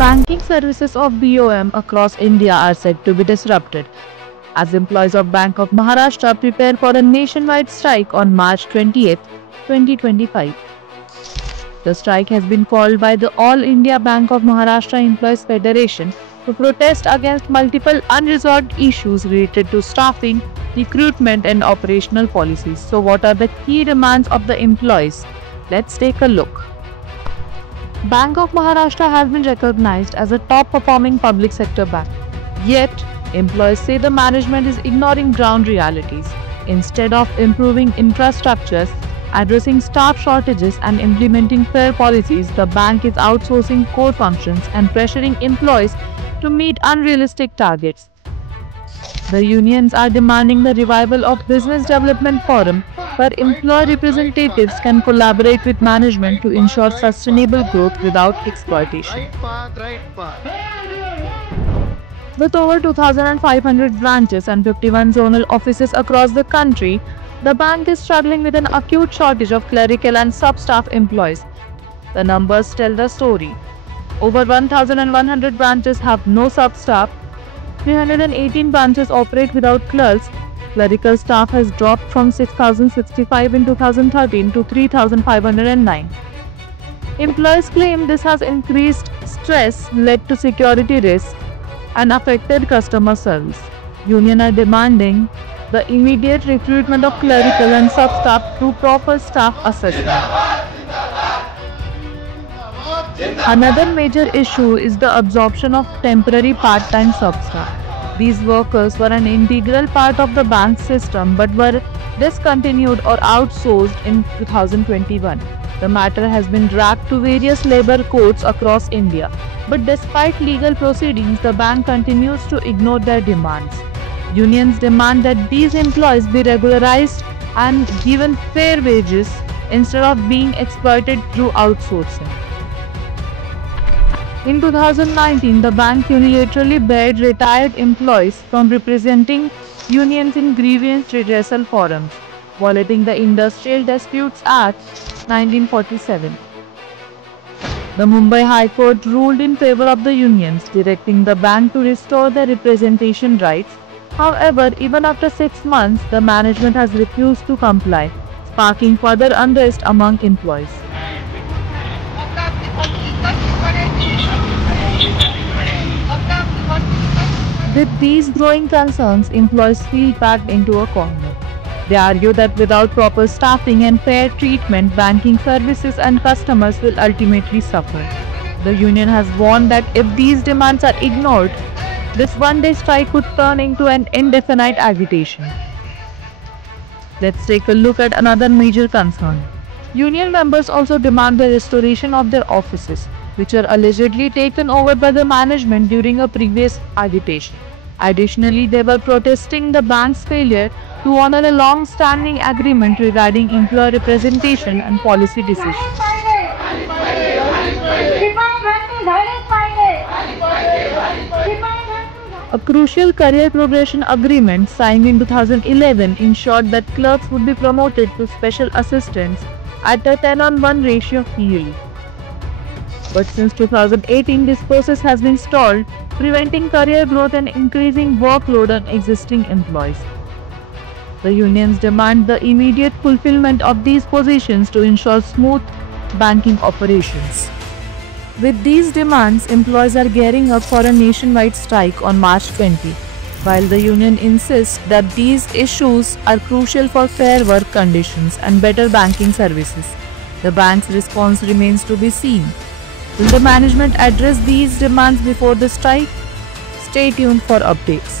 Banking services of BOM across India are said to be disrupted, as employees of Bank of Maharashtra prepare for a nationwide strike on March 28, 2025. The strike has been called by the All India Bank of Maharashtra Employees Federation to protest against multiple unresolved issues related to staffing, recruitment and operational policies. So what are the key demands of the employees? Let's take a look. Bank of Maharashtra has been recognized as a top-performing public sector bank. Yet, employees say the management is ignoring ground realities. Instead of improving infrastructures, addressing staff shortages and implementing fair policies, the bank is outsourcing core functions and pressuring employees to meet unrealistic targets. The unions are demanding the revival of Business Development Forum, where employee representatives can collaborate with management to ensure sustainable growth without exploitation. With over 2,500 branches and 51 zonal offices across the country, the bank is struggling with an acute shortage of clerical and sub-staff employees. The numbers tell the story. Over 1,100 branches have no sub-staff, 318 branches operate without clerks. Clerical staff has dropped from 6,065 in 2013 to 3,509. Employees claim this has increased stress, led to security risks, and affected customer service. Unions are demanding the immediate recruitment of clerical and sub-staff through proper staff assessment. Another major issue is the absorption of temporary part-time sub-staff. These workers were an integral part of the bank system but were discontinued or outsourced in 2021. The matter has been dragged to various labor courts across India, but despite legal proceedings, the bank continues to ignore their demands. Unions demand that these employees be regularized and given fair wages instead of being exploited through outsourcing. In 2019, the bank unilaterally barred retired employees from representing unions in grievance redressal forums, violating the Industrial Disputes Act 1947. The Mumbai High Court ruled in favor of the unions, directing the bank to restore their representation rights. However, even after 6 months, the management has refused to comply, sparking further unrest among employees. With these growing concerns, employees feel backed into a corner. They argue that without proper staffing and fair treatment, banking services and customers will ultimately suffer. The union has warned that if these demands are ignored, this one-day strike could turn into an indefinite agitation. Let's take a look at another major concern. Union members also demand the restoration of their offices, which were allegedly taken over by the management during a previous agitation. Additionally, they were protesting the bank's failure to honor a long-standing agreement regarding employee representation and policy decisions. A crucial career progression agreement signed in 2011 ensured that clerks would be promoted to special assistants at a 10:1 ratio yearly. But since 2018, this process has been stalled, preventing career growth and increasing workload on existing employees. The unions demand the immediate fulfillment of these positions to ensure smooth banking operations. With these demands, employees are gearing up for a nationwide strike on March 20, while the union insists that these issues are crucial for fair work conditions and better banking services. The bank's response remains to be seen. Will the management address these demands before the strike? Stay tuned for updates.